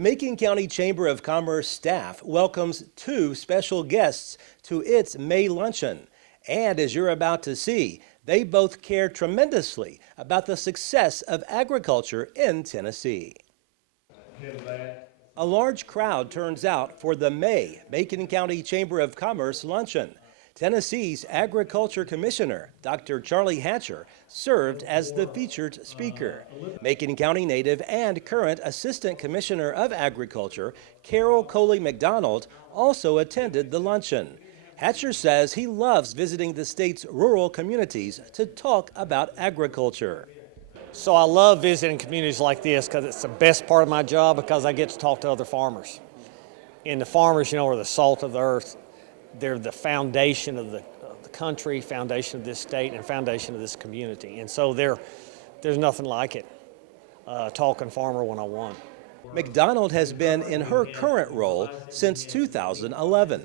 Macon County Chamber of Commerce staff welcomes two special guests to its May luncheon. And as you're about to see, they both care tremendously about the success of agriculture in Tennessee. A large crowd turns out for the May Macon County Chamber of Commerce luncheon. Tennessee's Agriculture Commissioner, Dr. Charlie Hatcher, served as the featured speaker. Macon County native and current Assistant Commissioner of Agriculture, Carole Coley McDonald, also attended the luncheon. Hatcher says he loves visiting the state's rural communities to talk about agriculture. So I love visiting communities like this because it's the best part of my job, because I get to talk to other farmers. And the farmers, are the salt of the earth. They're the foundation of the country, foundation of this state, and foundation of this community. And so there's nothing like it, talking Farmer 101. McDonald has been in her current role since 2011.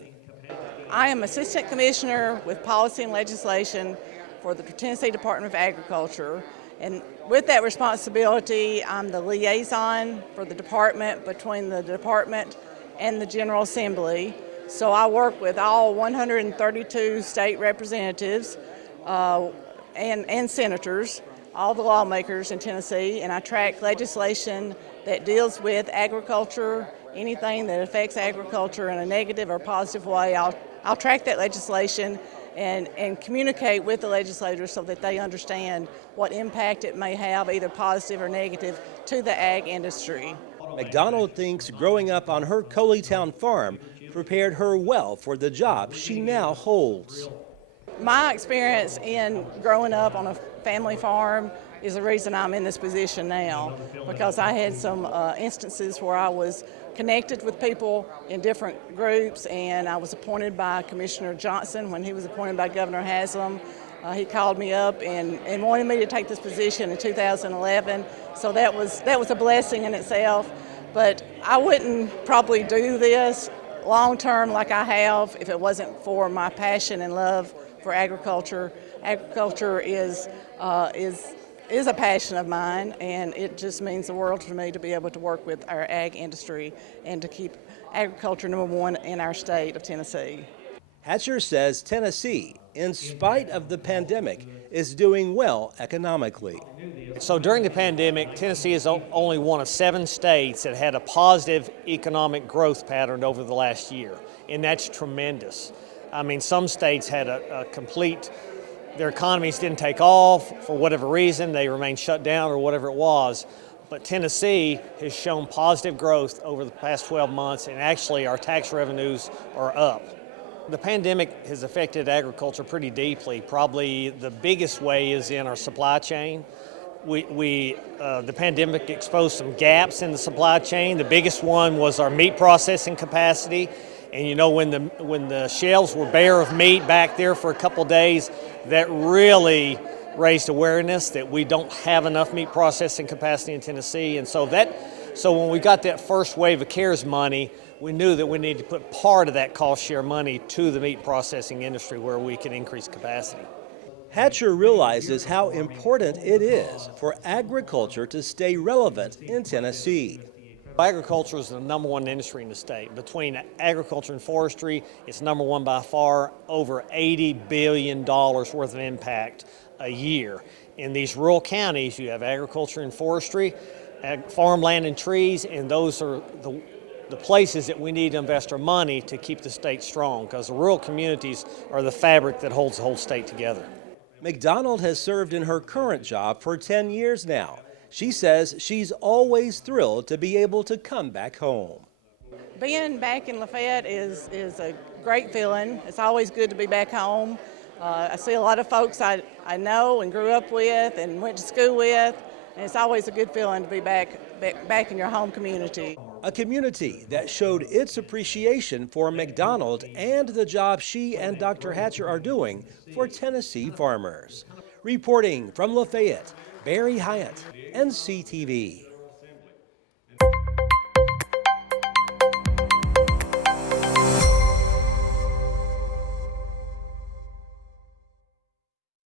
I am Assistant Commissioner with Policy and Legislation for the Tennessee Department of Agriculture. And with that responsibility, I'm the liaison for the department between the department and the General Assembly. So I work with all 132 state representatives and senators, all the lawmakers in Tennessee, and I track legislation that deals with agriculture, anything that affects agriculture in a negative or positive way. I'll track that legislation and communicate with the legislators so that they understand what impact it may have, either positive or negative, to the ag industry. McDonald thinks growing up on her Coleytown farm prepared her well for the job she now holds. My experience in growing up on a family farm is the reason I'm in this position now, because I had some instances where I was connected with people in different groups, and I was appointed by Commissioner Johnson when he was appointed by Governor Haslam. He called me up and wanted me to take this position in 2011, so that was a blessing in itself. But I wouldn't probably do this long term like I have if it wasn't for my passion and love for agriculture. Agriculture is a passion of mine, and it just means the world to me to be able to work with our ag industry and to keep agriculture #1 in our state of Tennessee. Hatcher says Tennessee, in spite of the pandemic, is doing well economically. So during the pandemic, Tennessee is only one of 7 states that had a positive economic growth pattern over the last year, and that's tremendous. I mean, some states had their economies didn't take off for whatever reason, they remained shut down or whatever it was, but Tennessee has shown positive growth over the past 12 months, and actually our tax revenues are up. The pandemic has affected agriculture pretty deeply. Probably the biggest way is in our supply chain. The pandemic exposed some gaps in the supply chain. The biggest one was our meat processing capacity. And when the shelves were bare of meat back there for a couple days, that really raised awareness that we don't have enough meat processing capacity in Tennessee. And so when we got that first wave of CARES money, we knew that we needed to put part of that cost share money to the meat processing industry where we could increase capacity. Hatcher realizes how important it is for agriculture to stay relevant in Tennessee. Agriculture is the #1 industry in the state. Between agriculture and forestry, it's #1 by far, over $80 billion worth of impact a year. In these rural counties, you have agriculture and forestry, farmland and trees, and those are the places that we need to invest our money to keep the state strong, because the rural communities are the fabric that holds the whole state together. McDonald has served in her current job for 10 years now. She says she's always thrilled to be able to come back home. Being back in Lafayette is a great feeling. It's always good to be back home. I see a lot of folks I know and grew up with and went to school with, and it's always a good feeling to be back in your home community. A community that showed its appreciation for McDonald and the job she and Dr. Hatcher are doing for Tennessee farmers. Reporting from Lafayette, Barry Hiett, NCTV.